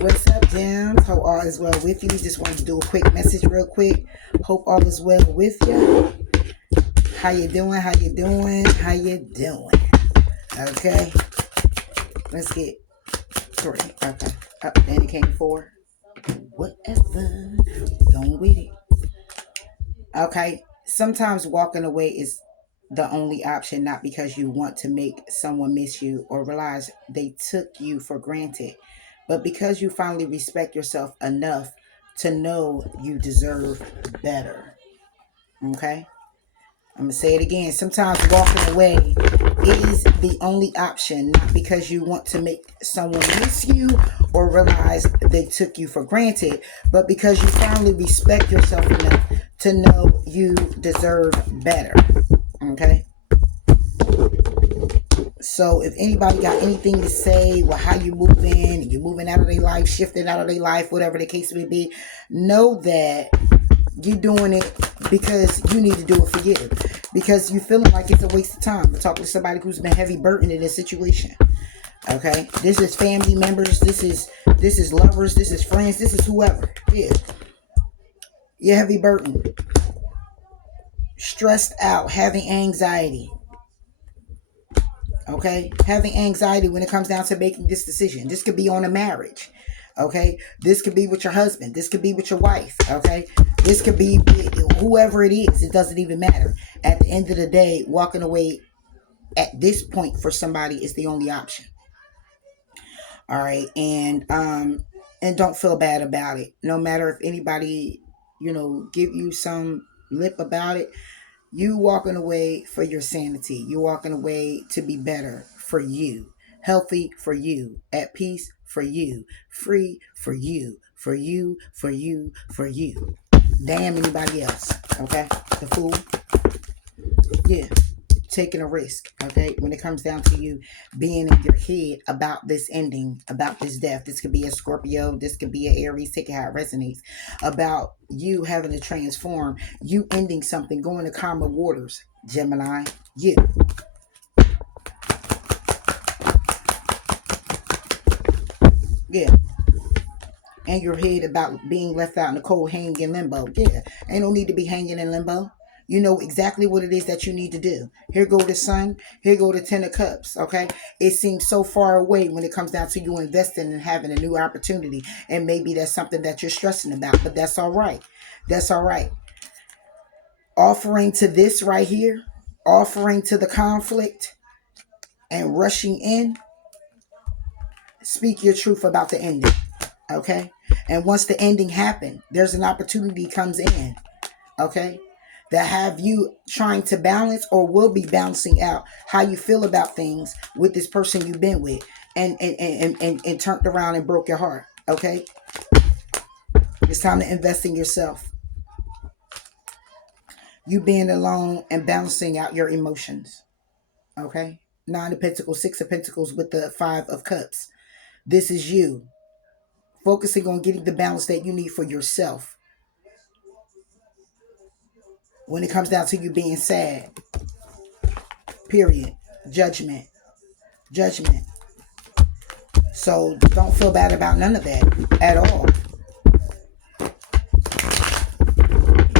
What's up, Gems? Hope all is well with you. Just wanted to do a quick message real quick. Hope all is well with you. How you doing? How you doing? How you doing? Okay. Let's get 3. Okay. Up, then it came 4. Whatever. Going with it. Okay. Sometimes walking away is the only option, not because you want to make someone miss you or realize they took you for granted, but because you finally respect yourself enough to know you deserve better. Okay? I'm going to say it again. Sometimes walking away is the only option, not because you want to make someone miss you or realize they took you for granted, but because you finally respect yourself enough to know you deserve better. Okay? So if anybody got anything to say, well, how you moving, you moving out of their life, shifting out of their life, whatever the case may be, know that you're doing it because you need to do it for you. Because you feeling like it's a waste of time. I'm talking to somebody who's been heavy burdened in this situation. Okay? This is family members. This is lovers. This is friends. This is whoever. Yeah. You're heavy burdened. Stressed out. Having anxiety. Okay? Having anxiety when it comes down to making this decision. This could be on a marriage. Okay? This could be with your husband. This could be with your wife. Okay? This could be whoever it is. It doesn't even matter. At the end of the day, walking away at this point for somebody is the only option. All right? And don't feel bad about it. No matter if anybody, give you some lip about it. You walking away for your sanity. You walking away to be better for you. Healthy for you. At peace for you. Free for you. For you, for you, for you. Damn anybody else. Okay? The fool. Yeah. Taking a risk. Okay? When it comes down to you being in your head about this ending, about this death. This could be a Scorpio. This could be an Aries. Take it how it resonates. About you having to transform. You ending something. Going to calmer waters. Gemini. You. Yeah. And your head about being left out in the cold, hanging in limbo. Yeah. Ain't no need to be hanging in limbo. You know exactly what it is that you need to do. Here go the sun. Here go the 10 of cups. Okay. It seems so far away when it comes down to you investing and having a new opportunity. And maybe that's something that you're stressing about. But that's all right. That's all right. Offering to this right here. Offering to the conflict. And rushing in. Speak your truth about the ending. Okay. And once the ending happens, there's an opportunity comes in. Okay. That have you trying to balance or will be balancing out how you feel about things with this person you've been with and turned around and broke your heart. Okay. It's time to invest in yourself. You being alone and balancing out your emotions. Okay. 9 of Pentacles, 6 of Pentacles with the 5 of Cups. This is you. Focusing on getting the balance that you need for yourself. When it comes down to you being sad. Period. Judgment. So don't feel bad about none of that at all.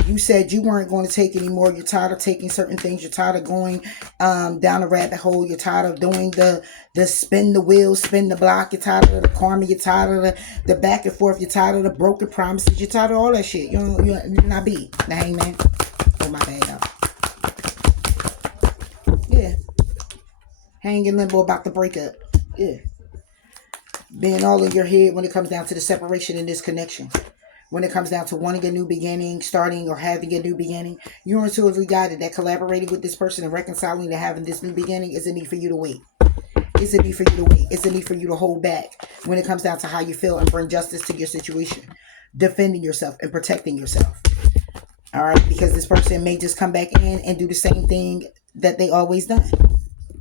You said you weren't going to take anymore. You're tired of taking certain things. You're tired of going down a rabbit hole. You're tired of doing the spin the wheel, spin the block. You're tired of the karma. You're tired of the back and forth. You're tired of the broken promises. You're tired of all that shit. You're not beat. The hangman. Oh, my bad, y'all. Yeah. Hang in limbo about the breakup. Yeah. Being all in your head when it comes down to the separation and disconnection. When it comes down to wanting a new beginning, starting or having a new beginning, you're intuitively guided that collaborating with this person and reconciling to having this new beginning is a need for you to wait. It's a need for you to wait. It's a need for you to hold back when it comes down to how you feel and bring justice to your situation. Defending yourself and protecting yourself. All right? Because this person may just come back in and do the same thing that they always done.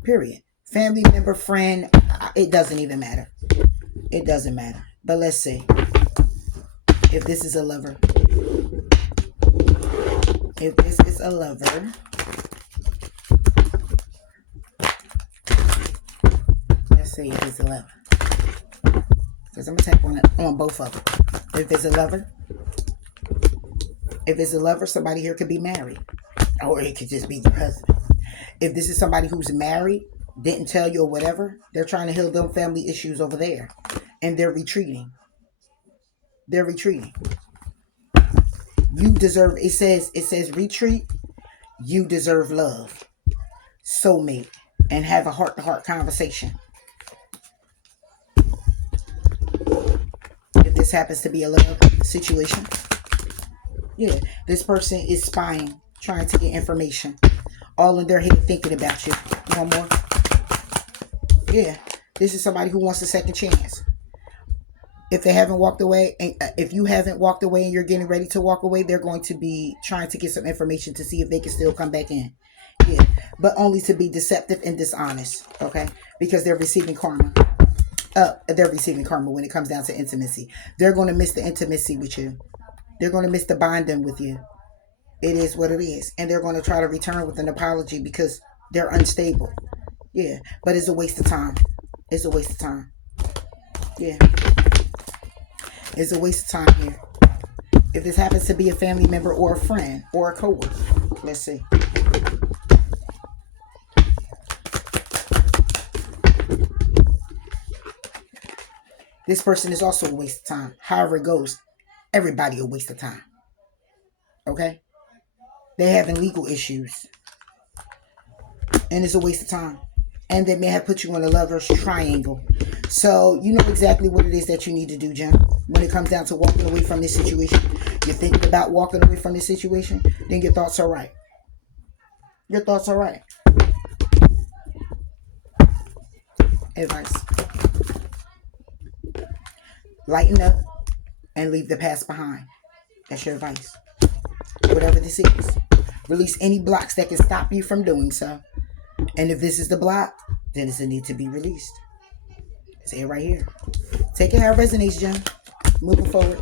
Period. Family member, friend, it doesn't even matter. It doesn't matter. But let's see. If this is a lover. If this is a lover. Let's see if it's a lover. Because I'm going to tap on it on both of them. If it's a lover, somebody here could be married. Or it could just be your husband. If this is somebody who's married, didn't tell you or whatever, they're trying to heal them family issues over there. And they're retreating. They're retreating. You deserve, it says retreat. You deserve love. Soulmate. And have a heart-to-heart conversation. If this happens to be a love situation. Yeah, this person is spying, trying to get information. All in their head thinking about you. One more. Yeah, this is somebody who wants a second chance. If they haven't walked away, and if you haven't walked away and you're getting ready to walk away, they're going to be trying to get some information to see if they can still come back in. Yeah, but only to be deceptive and dishonest, okay? Because they're receiving karma. They're receiving karma when it comes down to intimacy. They're going to miss the intimacy with you. They're going to miss the bonding with you. It is what it is. And they're going to try to return with an apology because they're unstable. Yeah, but it's a waste of time. It's a waste of time. Yeah. It's a waste of time here. If this happens to be a family member or a friend or a coworker, let's see. This person is also a waste of time. However it goes, everybody a waste of time. Okay? They're having legal issues. And it's a waste of time. And they may have put you in a lover's triangle. So you know exactly what it is that you need to do, Jen. When it comes down to walking away from this situation. You're thinking about walking away from this situation, then your thoughts are right. Your thoughts are right. Advice. Lighten up and leave the past behind. That's your advice. Whatever this is. Release any blocks that can stop you from doing so. And if this is the block, then it's a need to be released. Say it right here. Take it how it resonates, Jen. Moving forward.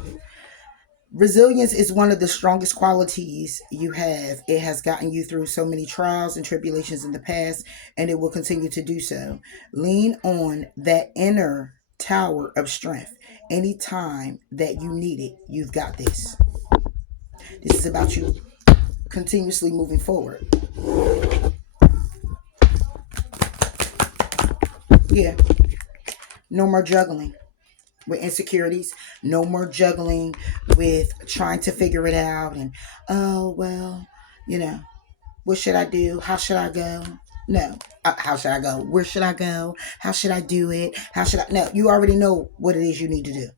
Resilience is one of the strongest qualities you have. It has gotten you through so many trials and tribulations in the past, and it will continue to do so. Lean on that inner tower of strength. Anytime that you need it, you've got this. This is about you continuously moving forward. Yeah. No more juggling with insecurities. No more juggling with trying to figure it out. And, oh, well, what should I do? How should I go? No. How should I go? Where should I go? How should I do it? No, you already know what it is you need to do.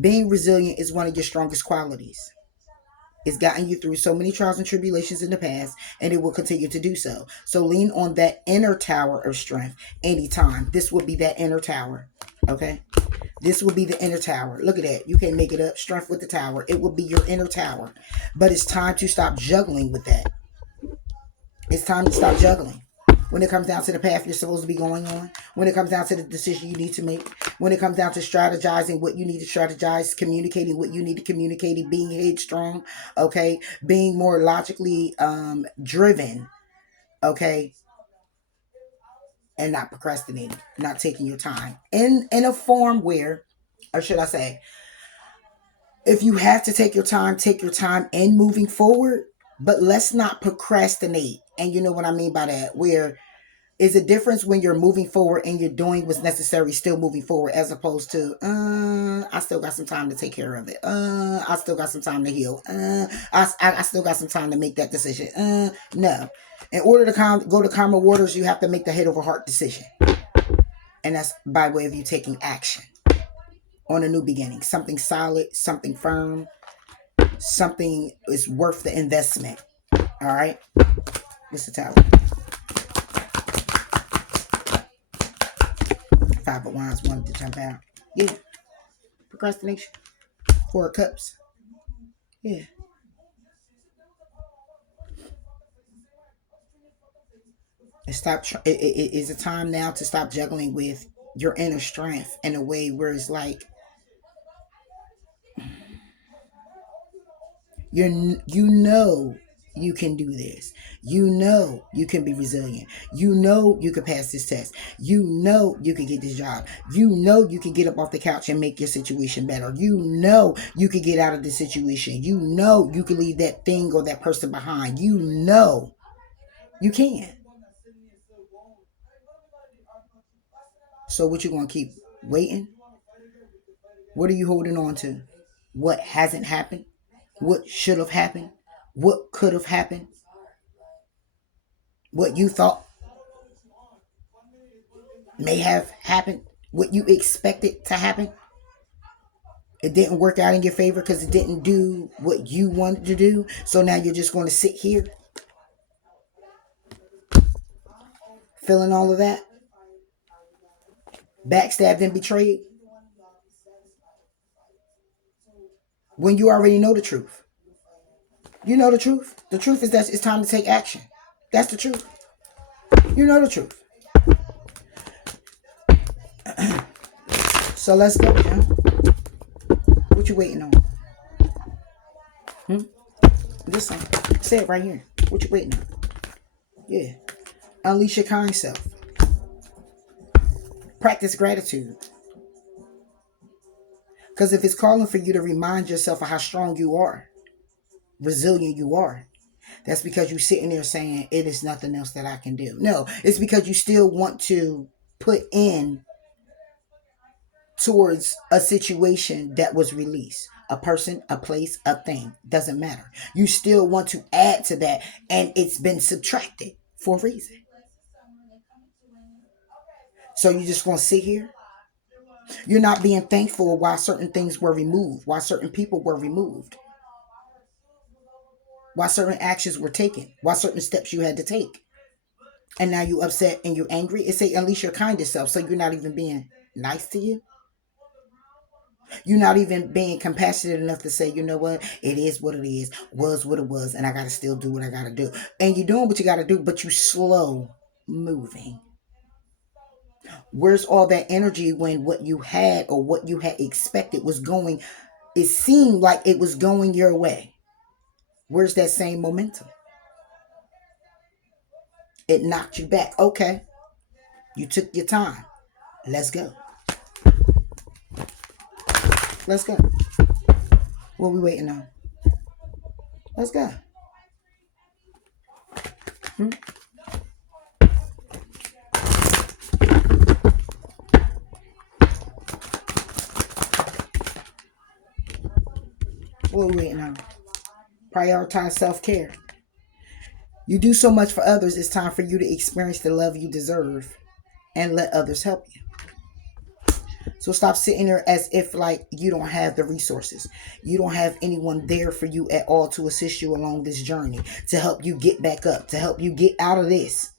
Being resilient is one of your strongest qualities. It's gotten you through so many trials and tribulations in the past, and it will continue to do so. So lean on that inner tower of strength anytime. This will be that inner tower. Okay? This will be the inner tower. Look at that. You can't make it up. Strength with the tower. It will be your inner tower. But it's time to stop juggling with that. It's time to stop juggling. When it comes down to the path you're supposed to be going on, when it comes down to the decision you need to make, when it comes down to strategizing what you need to strategize, communicating what you need to communicate, being headstrong, okay, being more logically driven, okay, and not procrastinating, not taking your time in a form where, or should I say, if you have to take your time in moving forward, but let's not procrastinate. And you know what I mean by that, where is a difference when you're moving forward and you're doing what's necessary, still moving forward, as opposed to, I still got some time to take care of it. I still got some time to heal. I still got some time to make that decision. No. In order to go to calmer waters, you have to make the head over heart decision. And that's by way of you taking action on a new beginning. Something solid, something firm, something is worth the investment. All right? What's the tower? Five of Wands wanted to jump out. Yeah. Procrastination. Four of Cups. Yeah. It is a time now to stop juggling with your inner strength in a way where it's like you know you can do this. You know you can be resilient. You know you can pass this test. You know you can get this job. You know you can get up off the couch and make your situation better. You know you can get out of this situation. You know you can leave that thing or that person behind. You know you can. So what you gonna keep waiting? What are you holding on to? What hasn't happened? What should have happened? What could have happened? What you thought may have happened? What you expected to happen? It didn't work out in your favor because it didn't do what you wanted to do. So now you're just going to sit here feeling all of that? Backstabbed and betrayed? When you already know the truth. You know the truth. The truth is that it's time to take action. That's the truth. You know the truth. So let's go, man. What you waiting on? This one. Say it right here. What you waiting on? Yeah. Unleash your kind self. Practice gratitude. Because if it's calling for you to remind yourself of how strong you are, resilient you are, that's because you're sitting there saying, it is nothing else that I can do. No, it's because you still want to put in towards a situation that was released. A person, a place, a thing. Doesn't matter. You still want to add to that, and it's been subtracted for a reason. So you just want to sit here? You're not being thankful why certain things were removed, why certain people were removed, why certain actions were taken, why certain steps you had to take. And now you upset and you're angry. It say unleash your kindest self. So you're not even being nice to you. You're not even being compassionate enough to say, you know what? It is what it is, was what it was, and I got to still do what I got to do. And you're doing what you got to do, but you slow moving. Where's all that energy when what you had or what you had expected was going, it seemed like it was going your way? Where's that same momentum? It knocked you back. Okay. You took your time. Let's go. Let's go. What are we waiting on? Let's go. What are we waiting on? Prioritize self-care. You do so much for others, it's time for you to experience the love you deserve and let others help you. So stop sitting there as if like you don't have the resources. You don't have anyone there for you at all to assist you along this journey, to help you get back up, to help you get out of this.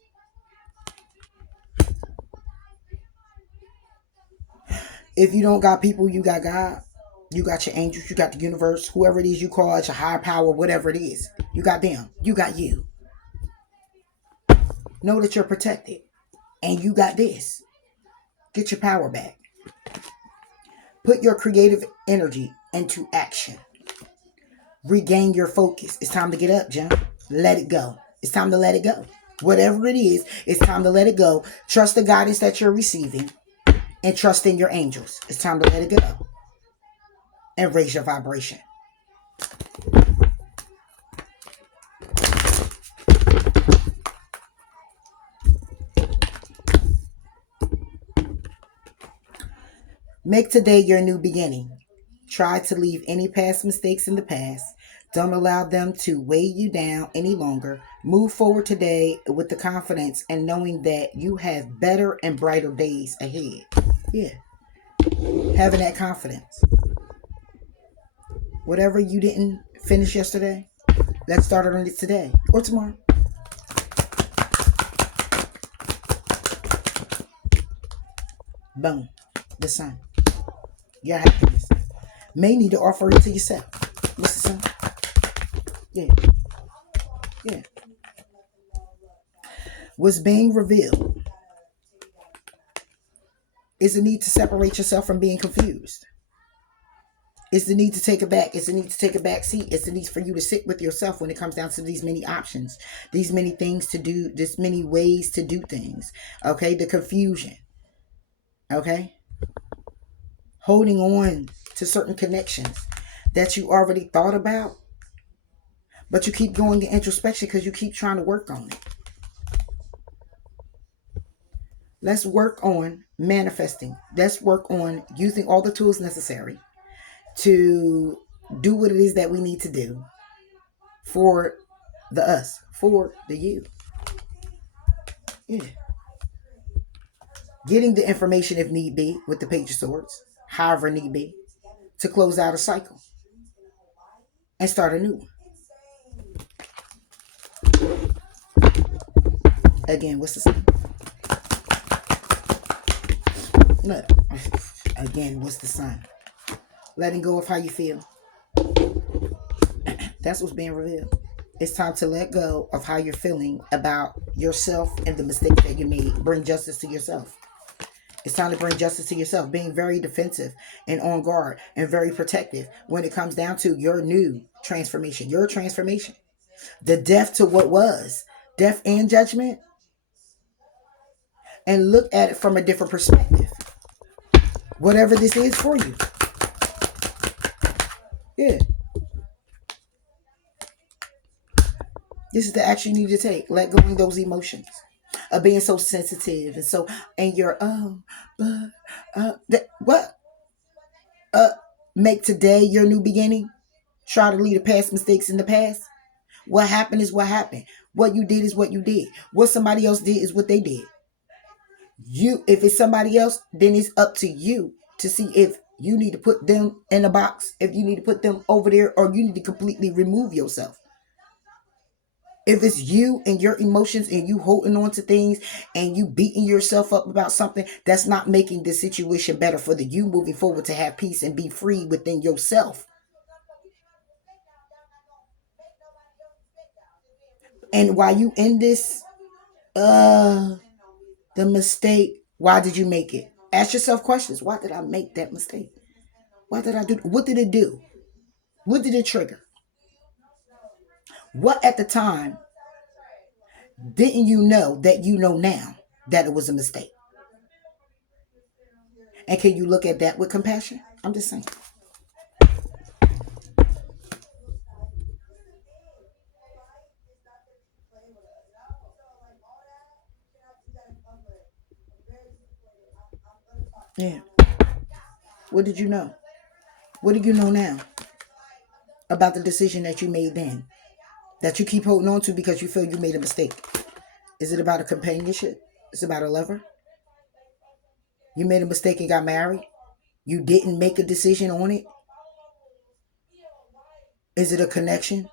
If you don't got people, you got God. You got your angels, you got the universe, whoever it is you call it, your higher power, whatever it is. You got them. You got you. Know that you're protected. And you got this. Get your power back. Put your creative energy into action. Regain your focus. It's time to get up, John. Let it go. It's time to let it go. Whatever it is, it's time to let it go. Trust the guidance that you're receiving and trust in your angels. It's time to let it go. And raise your vibration. Make today your new beginning. Try to leave any past mistakes in the past. Don't allow them to weigh you down any longer. Move forward today with the confidence and knowing that you have better and brighter days ahead. Yeah. Having that confidence. Whatever you didn't finish yesterday, let's start on it today or tomorrow. Boom. The sun. Your happiness. May need to offer it to yourself. Mr. Sun. Yeah. Yeah. What's being revealed is a need to separate yourself from being confused. It's the need to take it back. It's the need to take a back seat. It's the need for you to sit with yourself when it comes down to these many options, these many things to do, this many ways to do things. Okay, the confusion. Okay, holding on to certain connections that you already thought about, but you keep going to introspection because you keep trying to work on it. Let's work on manifesting. Let's work on using all the tools necessary to do what it is that we need to do for the us, for the you. Yeah. Getting the information if need be with the Page of Swords, however need be, to close out a cycle and start a new one. Again, what's the sign? Look. Again, what's the sign? Letting go of how you feel. That's what's being revealed. It's time to let go of how you're feeling about yourself and the mistakes that you made. Bring justice to yourself. It's time to bring justice to yourself. Being very defensive and on guard and very protective when it comes down to your new transformation. Your transformation. The death to what was. Death and judgment. And look at it from a different perspective. Whatever this is for you. Yeah. This is the action you need to take. Let go of those emotions of being so sensitive and so, and you're, what? Make today your new beginning. Try to leave the past mistakes in the past. What happened is what happened. What you did is what you did. What somebody else did is what they did. If it's somebody else, then it's up to you to see if you need to put them in a box, if you need to put them over there, or you need to completely remove yourself. If it's you and your emotions and you holding on to things and you beating yourself up about something, that's not making the situation better for the you moving forward to have peace and be free within yourself. And while you in this, the mistake, why did you make it? Ask yourself questions. Why did I make that mistake? Why did I do? What did it do? What did it trigger? What at the time didn't you know that you know now that it was a mistake? And can you look at that with compassion? I'm just saying. Yeah. What did you know? What do you know now about the decision that you made then? That you keep holding on to because you feel you made a mistake? Is it about a companionship? Is it about a lover? You made a mistake and got married? You didn't make a decision on it? Is it a connection?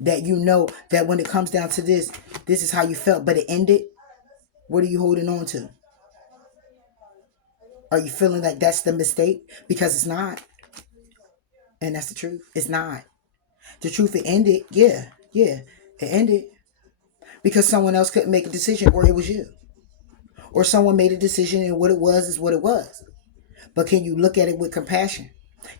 That you know that when it comes down to this is how you felt, but it ended? What are you holding on to? Are you feeling like that's the mistake? Because it's not. And that's the truth. It's not. The truth, it ended. Yeah. It ended. Because someone else couldn't make a decision, or it was you. Or someone made a decision and what it was is what it was. But can you look at it with compassion?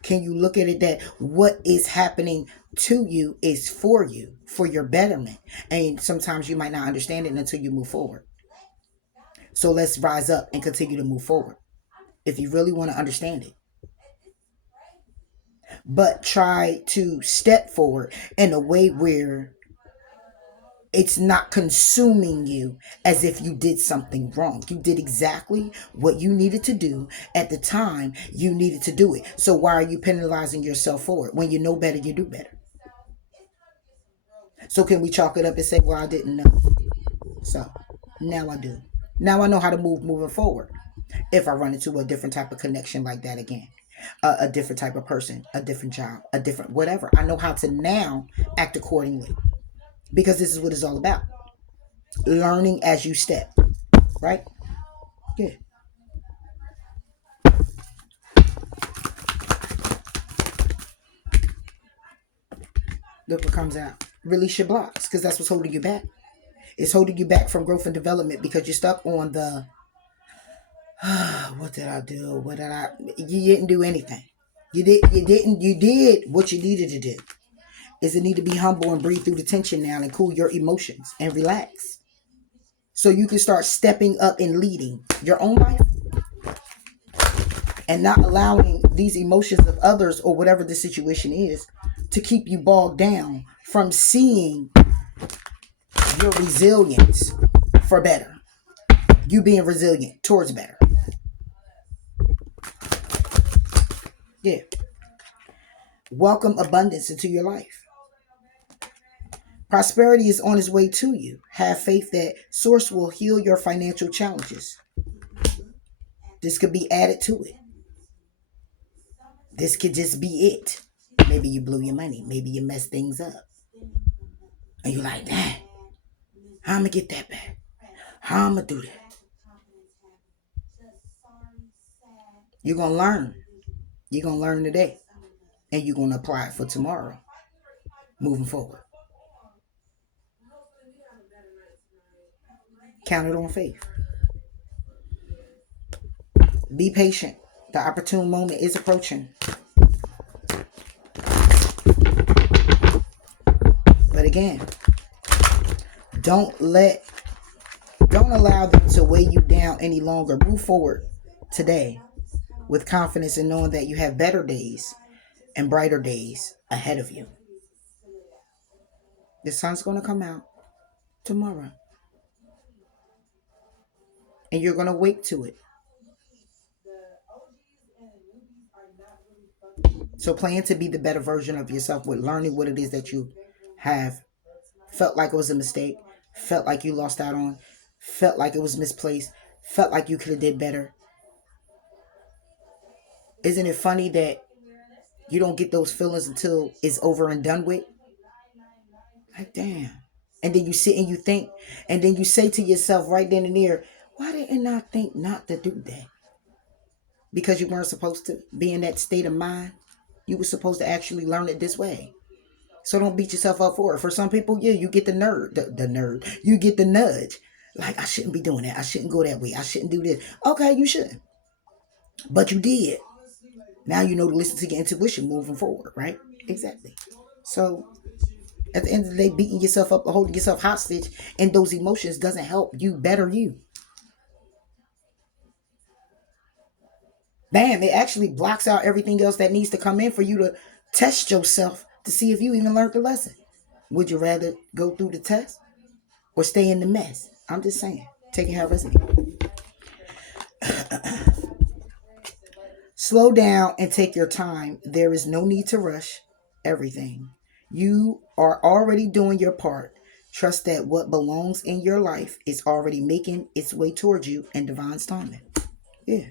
Can you look at it that what is happening to you is for you, for your betterment? And sometimes you might not understand it until you move forward. So let's rise up and continue to move forward if you really want to understand it. But try to step forward in a way where it's not consuming you as if you did something wrong. You did exactly what you needed to do at the time you needed to do it. So why are you penalizing yourself for it? When you know better, you do better. So can we chalk it up and say, well, I didn't know. So now I do. Now I know how to moving forward. If I run into a different type of connection like that again. A different type of person, a different job, a different whatever. I know how to now act accordingly. Because this is what it's all about. Learning as you step. Right? Yeah. Look what comes out. Release your blocks, because that's what's holding you back. It's holding you back from growth and development because you're stuck on the What did I do? What did I? You didn't do anything. You did what you needed to do. Is it need to be humble and breathe through the tension now and cool your emotions and relax. So you can start stepping up and leading your own life and not allowing these emotions of others or whatever the situation is to keep you bogged down from seeing your resilience for better. You being resilient towards better. Yeah. Welcome abundance into your life. Prosperity is on its way to you. Have faith that Source will heal your financial challenges. This could be added to it. This could just be it. Maybe you blew your money. Maybe you messed things up. And you're like, dang, how am I going to get that back? How am I going to do that? You're going to learn. You're going to learn today. And you're going to apply it for tomorrow. Moving forward. Count it on faith. Be patient. The opportune moment is approaching. But again, don't allow them to weigh you down any longer. Move forward today with confidence in knowing that you have better days and brighter days ahead of you. The sun's going to come out tomorrow. And you're going to wake to it. So plan to be the better version of yourself with learning what it is that you have felt like it was a mistake, felt like you lost out on, felt like it was misplaced, felt like you could have did better. Isn't it funny that you don't get those feelings until it's over and done with? Like, damn. And then you sit and you think, and then you say to yourself right then and there, why didn't I think not to do that? Because you weren't supposed to be in that state of mind. You were supposed to actually learn it this way. So don't beat yourself up for it. For some people, yeah, you get the nerd. You get the nudge. Like, I shouldn't be doing that. I shouldn't go that way. I shouldn't do this. Okay, you shouldn't. But you did. Now you know to listen to your intuition moving forward, right? Exactly. So at the end of the day, beating yourself up or holding yourself hostage and those emotions doesn't help you better you. Bam, it actually blocks out everything else that needs to come in for you to test yourself to see if you even learned the lesson. Would you rather go through the test or stay in the mess? I'm just saying. Take it how it resonates. Slow down and take your time. There is no need to rush everything. You are already doing your part. Trust that what belongs in your life is already making its way towards you in divine timing. Yeah.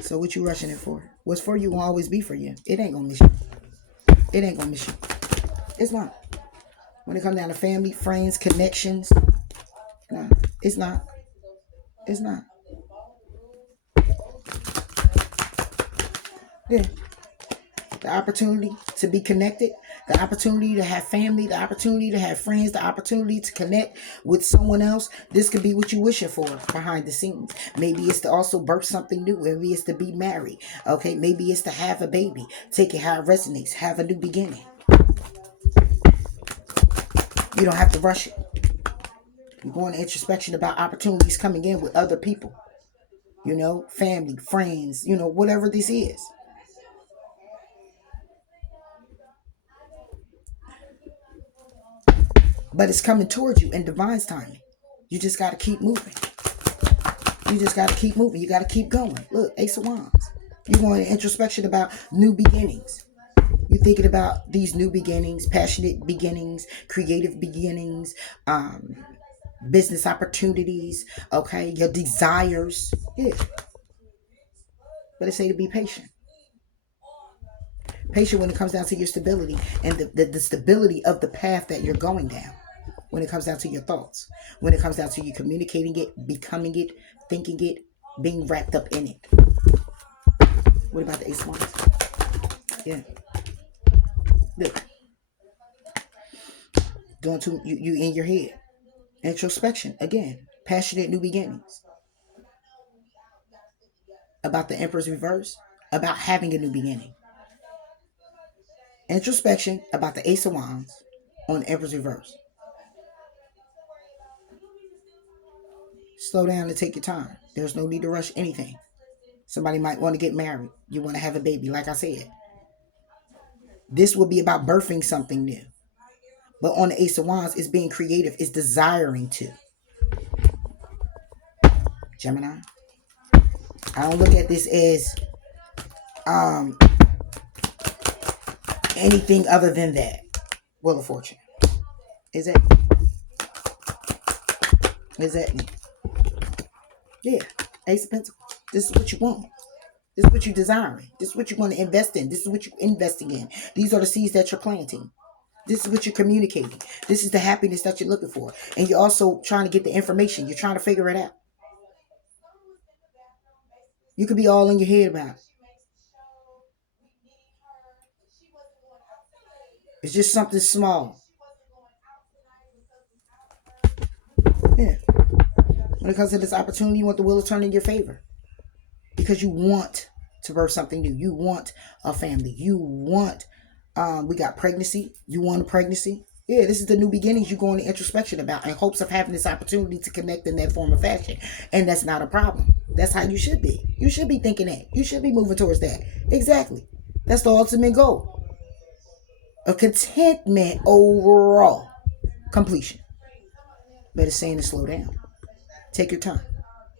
So what you rushing it for? What's for you will always be for you. It ain't gonna miss you. It ain't gonna miss you. It's not. When it comes down to family, friends, connections, nah, it's not. It's not. Yeah. The opportunity to be connected, the opportunity to have family, the opportunity to have friends, the opportunity to connect with someone else. This could be what you're wishing for behind the scenes. Maybe it's to also birth something new. Maybe it's to be married. Okay, maybe it's to have a baby. Take it how it resonates. Have a new beginning. You don't have to rush it. You're going to introspection about opportunities coming in with other people. You know, family, friends, you know, whatever this is. But it's coming towards you in divine timing. You just got to keep moving. You just got to keep moving. You got to keep going. Look, Ace of Wands. You're going to introspection about new beginnings. You're thinking about these new beginnings, passionate beginnings, creative beginnings, business opportunities, okay, your desires. Yeah. But it say to be patient. Patient when it comes down to your stability and the stability of the path that you're going down. When it comes down to your thoughts. When it comes down to you communicating it, becoming it, thinking it, being wrapped up in it. What about the Ace of Wands? Yeah. Look. Going to you in your head. Introspection. Again. Passionate new beginnings. about the Emperor's reverse, about having a new beginning. Introspection about the Ace of Wands on the Emperor's reverse. Slow down and take your time. There's no need to rush anything. Somebody might want to get married. You want to have a baby, like I said. This will be about birthing something new. But on the Ace of Wands, it's being creative. It's desiring to. Gemini. I don't look at this as anything other than that. Wheel of Fortune. Is that me? Is that me? Yeah. Ace of Pentacles. This is what you want. This is what you're desiring. This is what you want to invest in. This is what you're investing in. These are the seeds that you're planting. This is what you're communicating. This is the happiness that you're looking for. And you're also trying to get the information. You're trying to figure it out. You could be all in your head about it. It's just something small. Yeah. When it comes to this opportunity, you want the wheel to turn in your favor. Because you want to birth something new. You want a family. You want, we got pregnancy. You want a pregnancy. Yeah, this is the new beginnings you go into introspection about in hopes of having this opportunity to connect in that form of fashion. And that's not a problem. That's how you should be. You should be thinking that. You should be moving towards that. Exactly. That's the ultimate goal. A contentment overall. Completion. But it's saying to slow down. Take your time.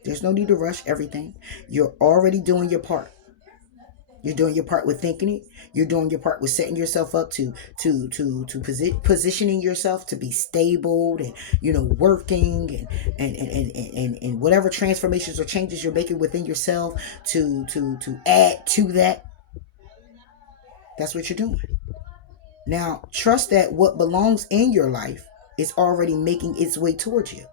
There's no need to rush everything. You're already doing your part. You're doing your part with thinking it. You're doing your part with setting yourself up to positioning yourself to be stable and working and whatever transformations or changes you're making within yourself to add to that. That's what you're doing. Now, trust that what belongs in your life is already making its way towards you.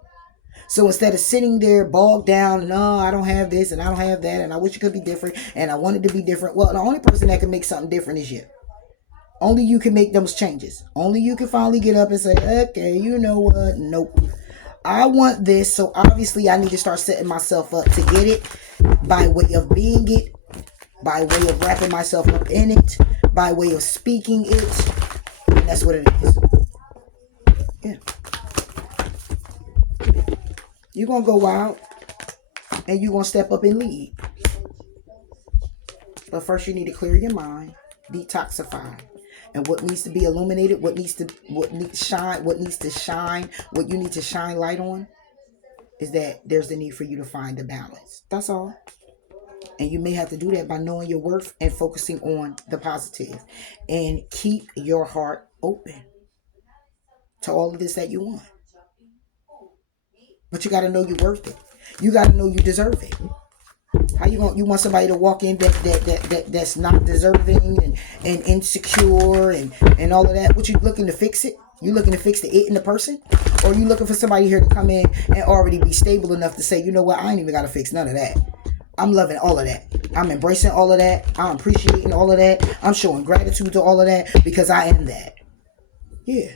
So instead of sitting there bogged down and, oh, I don't have this and I don't have that and I wish it could be different and I want it to be different. Well, the only person that can make something different is you. Only you can make those changes. Only you can finally get up and say, okay, you know what? Nope. I want this. So obviously I need to start setting myself up to get it by way of being it, by way of wrapping myself up in it, by way of speaking it. And that's what it is. Yeah. You're going to go out and you're going to step up and lead. But first you need to clear your mind, detoxify. And what needs to be illuminated, what needs to shine, what you need to shine light on is that there's the need for you to find the balance. That's all. And you may have to do that by knowing your worth and focusing on the positive. And keep your heart open to all of this that you want. But you got to know you're worth it. You got to know you deserve it. How you want somebody to walk in that's not deserving and insecure and all of that? What you looking to fix it? You looking to fix the it in the person? Or you looking for somebody here to come in and already be stable enough to say, you know what, I ain't even got to fix none of that. I'm loving all of that. I'm embracing all of that. I'm appreciating all of that. I'm showing gratitude to all of that because I am that. Yeah.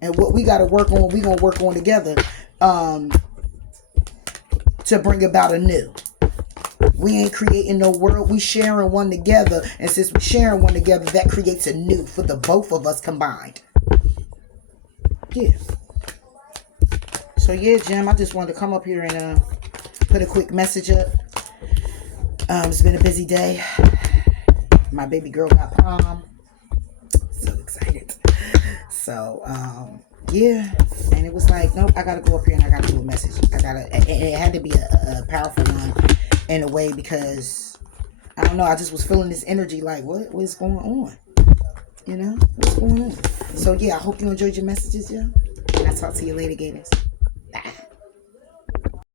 And what we got to work on, we going to work on together to bring about a new. We ain't creating no world. We sharing one together. And since we sharing one together, that creates a new for the both of us combined. Yeah. So yeah, Jim, I just wanted to come up here and put a quick message up. It's been a busy day. My baby girl got prom. So excited. So, yeah. And it was like, nope, I got to go up here and I got to do a message. It had to be a powerful one in a way because, I don't know, I just was feeling this energy like, what is going on? You know, what's going on? So, yeah, I hope you enjoyed your messages, yeah? And I'll talk to you later, Gators.